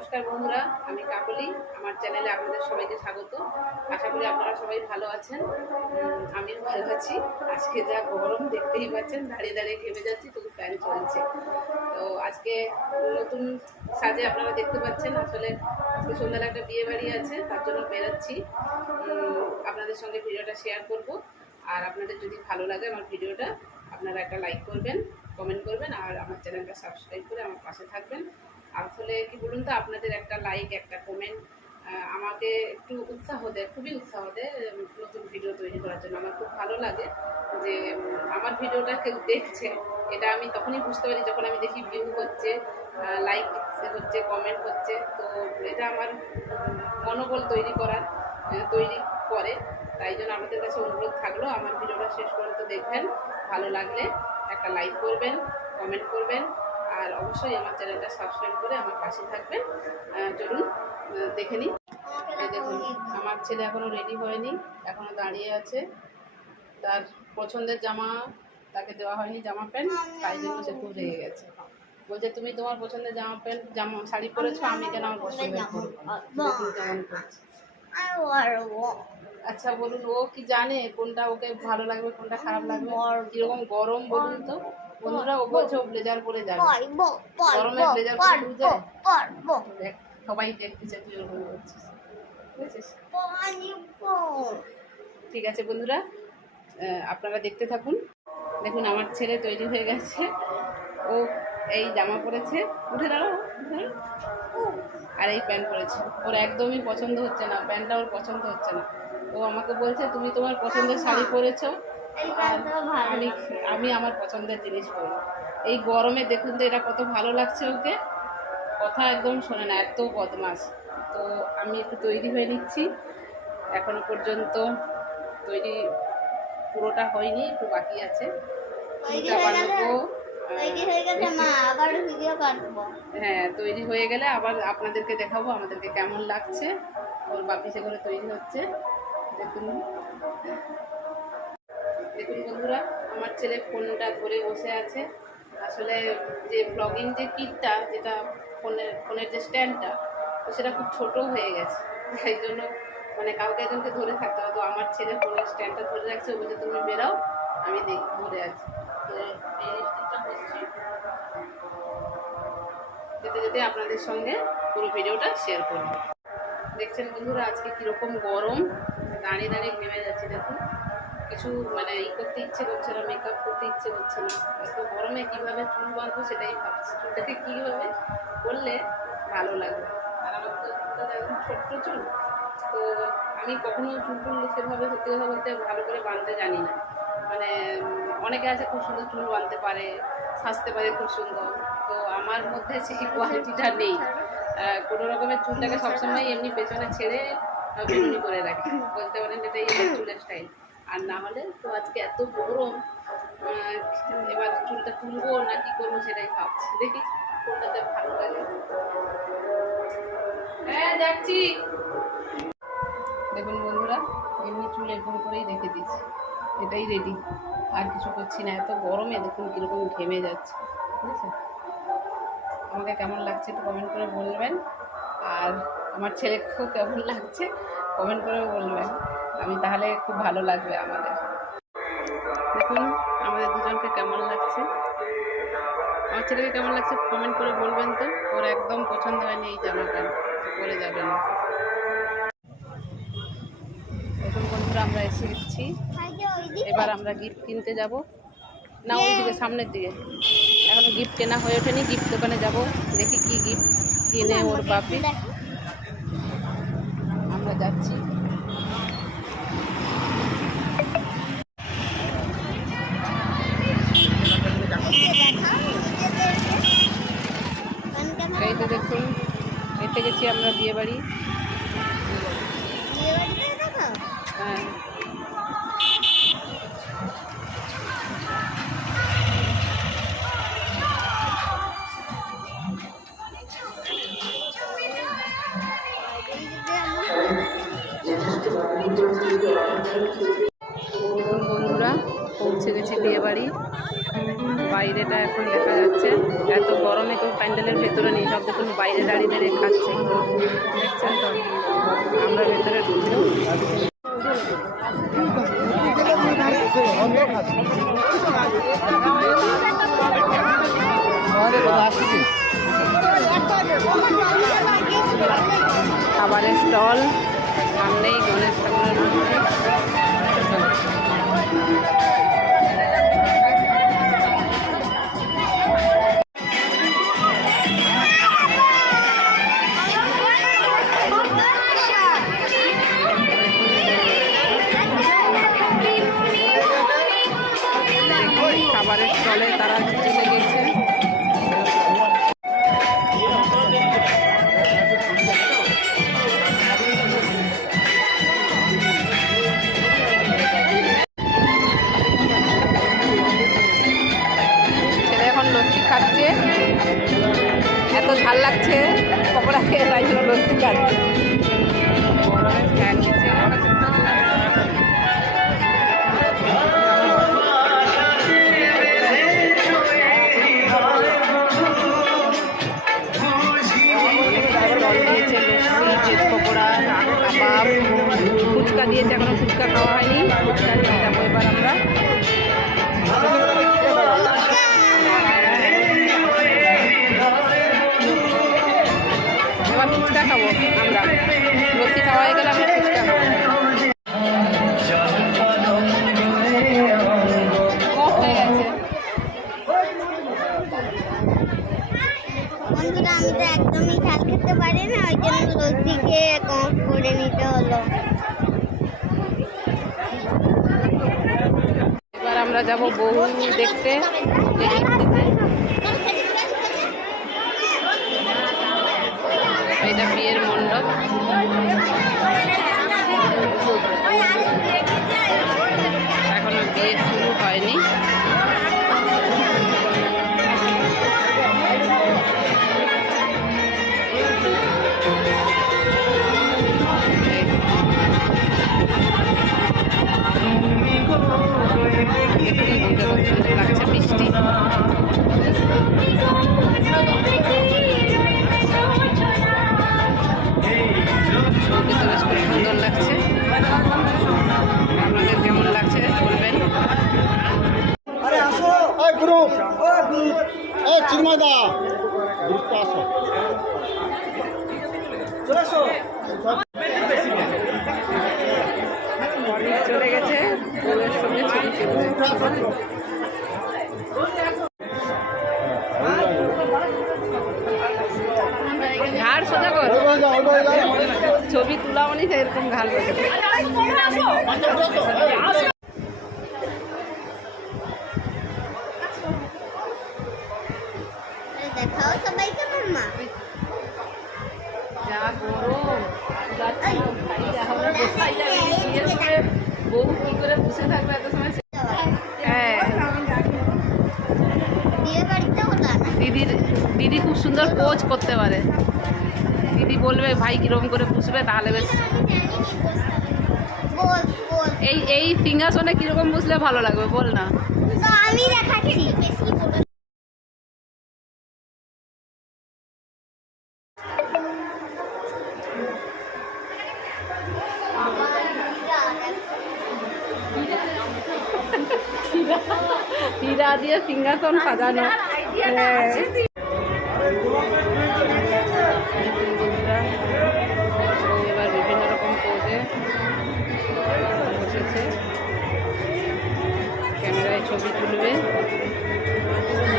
নমস্কার বন্ধুরা, আমি কাকলি। আমার চ্যানেলে আপনাদের সবাইকে স্বাগত। আশা করি আপনারা সবাই ভালো আছেন। আমিও ভালো আছি। আজকে যা গরম দেখতেই পাচ্ছেন, দাঁড়িয়ে দাঁড়িয়ে ঘেমে যাচ্ছি, তবু ফ্যান চলছে। তো আজকে নতুন সাজে আপনারা দেখতে পাচ্ছেন। আসলে আজকে সন্ধ্যায় একটা বিয়ে বাড়ি আছে, তার জন্য বেরোচ্ছি। আপনাদের সঙ্গে ভিডিওটা শেয়ার করব। আর আপনাদের যদি ভালো লাগে আমার ভিডিওটা, আপনারা একটা লাইক করবেন, কমেন্ট করবেন, আর আমার চ্যানেলটা সাবস্ক্রাইব করে আমার পাশে থাকবেন। আসলে কি বলুন তো, আপনাদের একটা লাইক, একটা কমেন্ট আমাকে একটু উৎসাহ দেয়, খুবই উৎসাহ দেয় নতুন ভিডিও তৈরি করার জন্য। আমার খুব ভালো লাগে যে আমার ভিডিওটা কেউ দেখছে। এটা আমি তখনই বুঝতে পারি যখন আমি দেখি ভিউ হচ্ছে, লাইক হচ্ছে, কমেন্ট হচ্ছে। তো এটা আমার মনোবল তৈরি করে। তাই জন্য আমাদের কাছে অনুরোধ থাকলো, আমার ভিডিওটা শেষ পর্যন্ত দেখবেন। ভালো লাগলে একটা লাইক করবেন, কমেন্ট করবেন, আর অবশ্যই আমার চ্যানেলটা সাবস্ক্রাইব করে আমার পাশে থাকবেন। চলুন দেখে নিই। দেখুন, আমার ছেলে এখনও রেডি হয়নি, এখনও দাঁড়িয়ে আছে। তার পছন্দের জামা তাকে দেওয়া হয়নি, জামা প্যান্ট, তাই জন্য সে খুব রেগে গেছে। বলছে তুমি তোমার পছন্দের শাড়ি পরেছো, আমি কেন আমার পছন্দের করবো। আচ্ছা বলুন, ও কি জানে কোনটা ওকে ভালো লাগবে, কোনটা খারাপ লাগবে? কিরকম গরম বলুন তো বন্ধুরা। ও বলছে ও ব্লেজার পরে যাবে, গরমে ব্লেজার পরে যায়। সবাই দেখতেছে তুই ওরকম করছিস, বুঝেছিস? ঠিক আছে বন্ধুরা, আপনারা দেখতে থাকুন। দেখুন, আমার ছেলে তৈরি হয়ে গেছে। ও এই জামা পরেছে, উঠে দাঁড়াও, আর এই প্যান্ট পরেছে। ওর একদমই পছন্দ হচ্ছে না, প্যান্টটা ওর পছন্দ হচ্ছে না। ও আমাকে বলছে তুমি তোমার পছন্দের শাড়ি পরেছো, আর আমি আমার পছন্দের জিনিস পরি। এই গরমে দেখুন তো এটা কত ভালো লাগছে ওকে। কথা একদম শোনে না, এত বদমাশ। তো আমি একটু তৈরি হয়ে নিচ্ছি। এখনো পর্যন্ত তৈরি পুরোটা হয়নি, একটু বাকি আছে। হ্যাঁ, তৈরি হয়ে গেলে আবার আপনাদেরকে দেখাবো আমাদেরকে কেমন লাগছে। ওর বাপি সে করে তৈরি হচ্ছে। দেখুন দেখুন বন্ধুরা, আমার ছেলে ফোনটা ধরে বসে আছে। আসলে যে ব্লগিং যে কিটটা, যেটা ফোনের যে স্ট্যান্ডটা, তো সেটা খুব ছোট হয়ে গেছে। তাই জন্য মানে কাউকে একজনকে ধরে থাকতে হবে। তো আমার ছেলে ফোনের স্ট্যান্ডটা ধরে রাখছে, ও বলছে তুমি বেরাও, আমি ধরে আছি। তো এই লিপস্টিকটা করছি, যেতে যেতে আপনাদের সঙ্গে পুরো ভিডিওটা শেয়ার করব। দেখছেন বন্ধুরা, আজকে কীরকম গরম, দাঁড়িয়ে দাঁড়িয়ে ঘেমে যাচ্ছে। দেখুন, কিছু মানে করতে ইচ্ছে করছে না, মেকআপ করতে ইচ্ছে করছে না। এত গরমে কীভাবে চুল বাঁধবো সেটাই ভাবছি। চুলটাকে কীভাবে করলে ভালো লাগবে। আর আমার তো একদম ছোট্ট চুল, তো আমি কখনো চুল সেভাবে সত্যি কথা বলতে ভালো করে বাঁধতে জানি না। মানে অনেকে আছে খুব সুন্দর চুল বাঁধতে পারে, সাজতে পারে খুব সুন্দর। তো আমার মধ্যে সেই কোয়ালিটিটা নেই। কোনো রকমের চুলটাকে সবসময় এমনি পেছনে ছেড়ে বেরুনি করে রাখি, বলতে পারেন এটাই আমার চুলের স্টাইল। আর না হলে তো আজকে এত গরম, এবার চুলটা তুলবো না কি করবো সেটাই ভাবছি। দেখি কোনটাতে ভালো লাগে। হ্যাঁ যাচ্ছি। দেখুন বন্ধুরা, এমনি চুল এরকম করেই রেখে দিচ্ছি, এটাই রেডি, আর কিছু করছি না। এত গরমে দেখুন কীরকম ঘেমে যাচ্ছে, ঠিক আছে? আমাকে কেমন লাগছে একটু কমেন্ট করে বলবেন, আর আমার ছেলেকেও কেমন লাগছে কমেন্ট করে বলবেন। আমি তাহলে খুব ভালো লাগবে আমাদের। দেখুন আমাদের দুজনকে কেমন লাগছে, আমার ছেলেকে কেমন লাগছে কমেন্ট করে বলবেন। তো ওর একদম পছন্দ হয়নি এই জামাটা, পরে যাবে না। দেখুন বন্ধুরা, আমরা এসে গেছি। এবার আমরা গিফট কিনতে যাব। না, ওইদিকে সামনের দিকে এখনো গিফট কেনা হয়ে ওঠেনি। গিফট দোকানে যাব, দেখি কি গিফট কিনে ওর বাপি। আমরা যাচ্ছি। এই তো দেখুন, এতে গেছি আমরা বিয়ে বাড়ি। হ্যাঁ, বন্ধুরা পৌঁছে গেছি বিয়ে বাড়ি। বাইরেটা এখন দেখা যাচ্ছে এত গরমে কেউ প্যান্ডেলের ভেতরে নেই, সব দেখুন বাইরে দাঁড়িয়ে দাঁড়িয়ে খাচ্ছে, দেখছেন তো। আমরা ভেতরে ঢুকবো। খাবারের স্টল, সামনেই গণেশ ঠাকুরের মূর্তি। খাবারের স্টলে তারা চলে গেছে। ছেলে এখন লস্যি খাচ্ছে, এত ঝাল লাগছে পকোড়া খেয়ে, তাই জন্য লস্যি খাচ্ছে। ফ্যান দিচ্ছে আমার কাছে। ফুচকা দিয়েছে, এখনো ফুচকা খাওয়া হয়নি, ফুচকা নিয়ে যাবো এবার আমরা। এবার ফুচকা খাবো আমরা, লস্যি খাওয়া হয়ে গেলে আমরা ফুচকা খাবো। বন্ধুরা, আমি তো একদমই ঝাল খেতে পারি না, ওই জন্য লস্যি খেয়ে কম করে নিতে হলো। এবার আমরা যাবো বউ দেখতে। এটা বিয়ের মণ্ডপ, এখনো বিয়ে শুরু হয়নি। লাগছে বৃষ্টি। খুব সুন্দর লাগছে। আপনাদের কেমন লাগছে বলবেন। চলে গেছে বউয়ের সঙ্গে ছবি তুলবে। ঘাড় সোজা কর, ছবি তোলা মানে এরকম ঘাড় সোজা। দেখাও সবাইকে মাম্মা। যা গরম, বউ কি করে বসে থাকবে এত সময়। হ্যাঁ, দিদি খুব সুন্দর পোজ করতে পারে। দিদি বলবে ভাই কিরকম করে বসবে, তাহলে বেশ। এই সিংহাসনে কিরকম বসলে ভালো লাগবে বল না। আমি দেখাচ্ছি। হীরা দিয়ে সিংহাসন সাজানো। এবার বিভিন্ন রকম পোজে বসেছে, ক্যামেরায় ছবি তুলবে।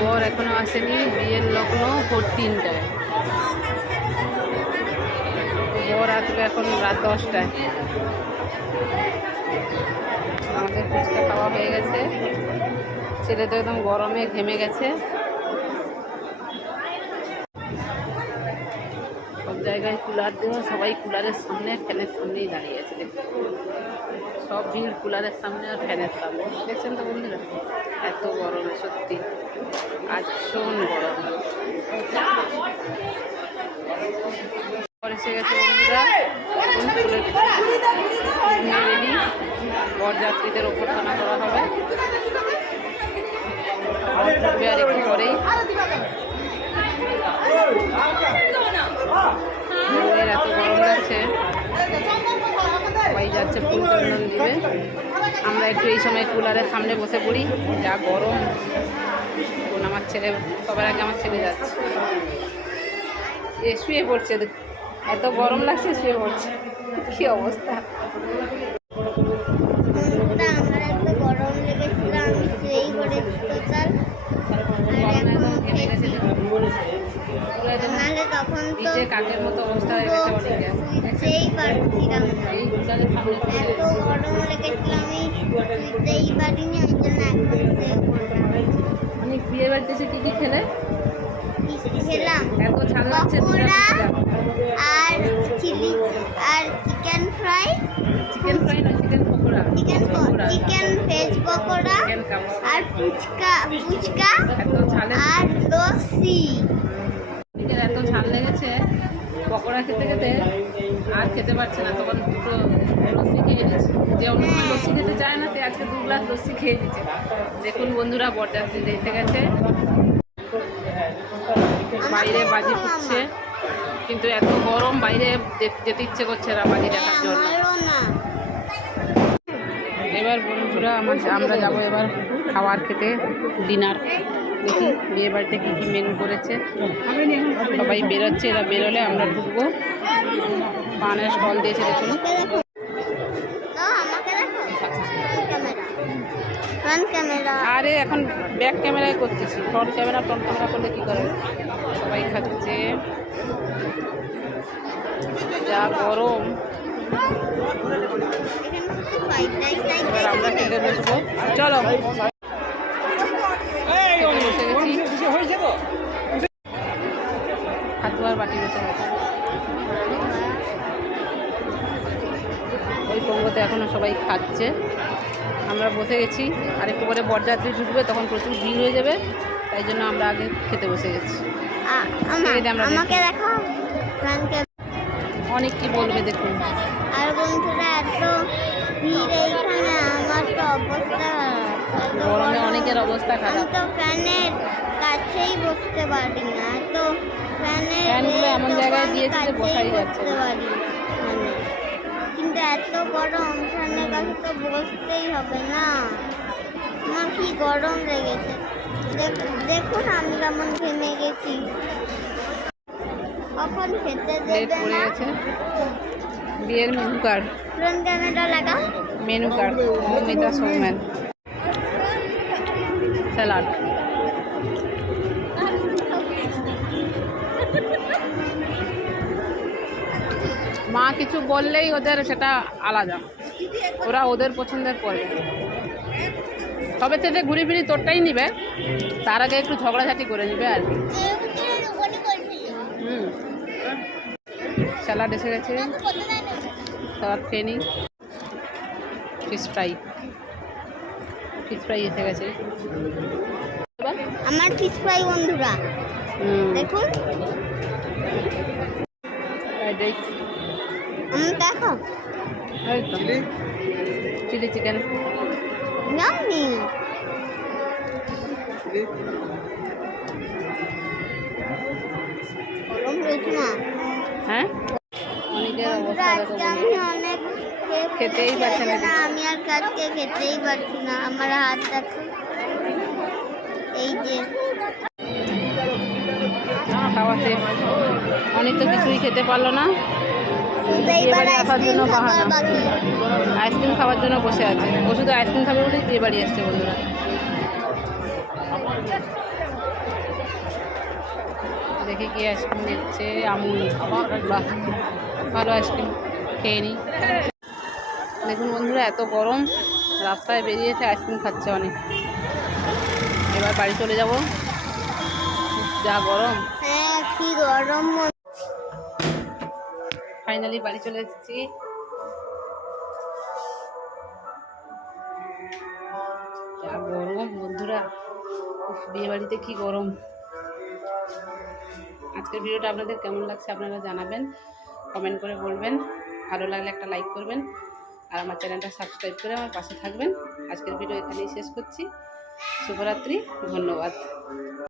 বর এখনো আসেনি, বিয়ের লগ্ন ভোর 3টায়, বর আসবে এখন রাত 10টায়। আমাদের ফুচকা খাওয়া হয়ে গেছে, ছেলে তো একদম গরমে ঘেমে গেছে। সব জায়গায় কুলার দেওয়া, সবাই কুলারের সামনে, ফ্যানের সামনেই দাঁড়িয়ে আছে। সব ভিড় কুলারের সামনে আর ফ্যানের সামনে, দেখছেন তো বন্ধুরা। এত গরম, সত্যি আজ ভীষণ গরম। এসে গেছে বন্ধুরা, রেডি, বরযাত্রীদের অভ্যর্থনা করা হবে। ফুটবে আর একটু পরেই। এত গরম লাগছে, সবাই যাচ্ছে ফুল চন্দন দিবে। আমরা একটু এই সময় কুলারের সামনে বসে পড়ি, যা গরম। এখন আমার ছেলে, সবার আগে আমার ছেলে যাচ্ছে, শুয়ে পড়ছে, এত গরম লাগছে শুয়ে পড়ছে। কি অবস্থা! আমার এত গরম লেগেছিল, আমি শুয়েই পড়েছি টোটাল। নাহলে তখন তো কাকের মতো অবস্থা হয়ে গেছে অনেকে, শুতেই পারছিলাম না। এই কুলারের সামনে বসে। এত গরম লেগেছিল, আমি শুতেই পারিনি, ওই জন্য এখন শুয়ে পড়লাম। অনেক বিয়ে বাড়িতে এসে কি কি খেলে? খেলাম এত ঝাল লাগছে, পকোড়া আর চিলি আর চিকেন ফ্রাই। চিকেন ফ্রাই না, chicken pakora. Chicken veg pakora chicken kebab. আর ফুচকা এত ঝালে আর লস্যি। এত ঝাল লেগেছে, পকোড়া খেতে খেতে আর খেতে পারছে না, তখন দুটো লস্যি খেয়ে নিয়েছে। যে অন্য সময় লস্যি খেতে চায় না, সে আজকে 2 গ্লাস লস্যি খেয়ে দিচ্ছে। দেখুন বন্ধুরা, বরযাত্রী এসে গেছে, বাইরে বাজি ফুটছে, কিন্তু এত গরম বাইরে যেতে ইচ্ছে করছে না বাজি দেখার জন্য। এবার বন্ধুরা আমরা যাবো এবার খাবার খেতে, ডিনার। দেখি বিয়ে বাড়িতে কী কী মেনু করেছে। সবাই বেরোচ্ছে, এরা বেরোলে আমরা ঢুকবো। পানের স্টল দিয়েছে দেখুন। আরে এখন ব্যাক ক্যামেরায় করতেছি, ফ্রন্ট ক্যামেরা করলে কী করে? সবাই খাচ্ছে, যা গরম। এবার আমরা খেতে বসবো, চলো। বসে গেছি, হাত ধোয়ার বাটি বসে গেছে। ওই পঙ্গতে এখনো সবাই খাচ্ছে, আমরা বসে গেছি। আর একটু পরে বরযাত্রী ঢুকবে, তখন প্রচুর ভিড় হয়ে যাবে, তাই জন্য আমরা আগে খেতে বসে গেছি। আমাকে দেখো, অনেক কি বলবে দেখুন। আর বন্ধুরা এত ভিড় এইখানে, আমার তো অবস্থা খারাপ। গরমে অনেকের অবস্থা খারাপ। আমি তো ফ্যানের কাছেই বসতে পারি না, তো ফ্যানগুলো এমন জায়গায় দিয়েছে যে বসাই যাচ্ছে না। কিন্তু এত গরম, ফ্যানের কাছে তো বসতেই হবে না। আমার কি গরম লেগেছে, দেখুন আমি কেমন ঘেমে গেছি। কখন খেতে দেবে না? বিয়ের মেনু কার্ড, ফ্রন্ট ক্যামেরা লাগা, menu card. Moumita Soumen, salad. মা কিছু বললেই ওদের সেটা আলাদা, ওরা ওদের পছন্দের করবে। তবে সেটা ঘুরি ফিরি তোরটাই নিবে, তার আগে একটু ঝগড়াঝাটি করে নিবে আর কি। স্যালাড এসে গেছে, স্যালাড খেয়ে নিই। ফিশ ফ্রাই এসে গেছে। আমার ফিশ ফ্রাই বন্ধুরা দেখুন, দেখো চিলি চিকেন। গরম রয়েছে না? হ্যাঁ, অনেকের অবস্থা আজকে আমি অনেক খেতেই পারছে না। আমি আর কাজকে খেতেই পারছি না, আমার হাত দেখো, এই যে খাওয়া শেষ। অনেক তো কিছুই খেতে পারলো না, আসার জন্য বাহানা। আইসক্রিম খাওয়ার জন্য বসে আছে, ও শুধু আইসক্রিম খাবে বলেই বিয়ে বাড়ি আসছে বন্ধুরা। দেখি কি আইসক্রিম দিচ্ছে, আমুল। বাহ, ভালো আইসক্রিম, খেয়ে নিই। দেখুন বন্ধুরা, এত গরম, রাস্তায় বেরিয়েছে, আইসক্রিম খাচ্ছে অনেক। এবার বাড়ি চলে যাব, যা গরম। হ্যাঁ, কি গরম। ফাইনালি বাড়ি চলে এসেছি। যা গরম বন্ধুরা, বিয়ে বাড়িতে কি গরম। আজকের ভিডিওটা আপনাদের কেমন লাগছে আপনারা জানাবেন, কমেন্ট করে বলবেন। ভালো লাগলে একটা লাইক করবেন, আর আমার চ্যানেলটা সাবস্ক্রাইব করে আমার পাশে থাকবেন। আজকের ভিডিও এখানেই শেষ করছি। শুভরাত্রি, ধন্যবাদ।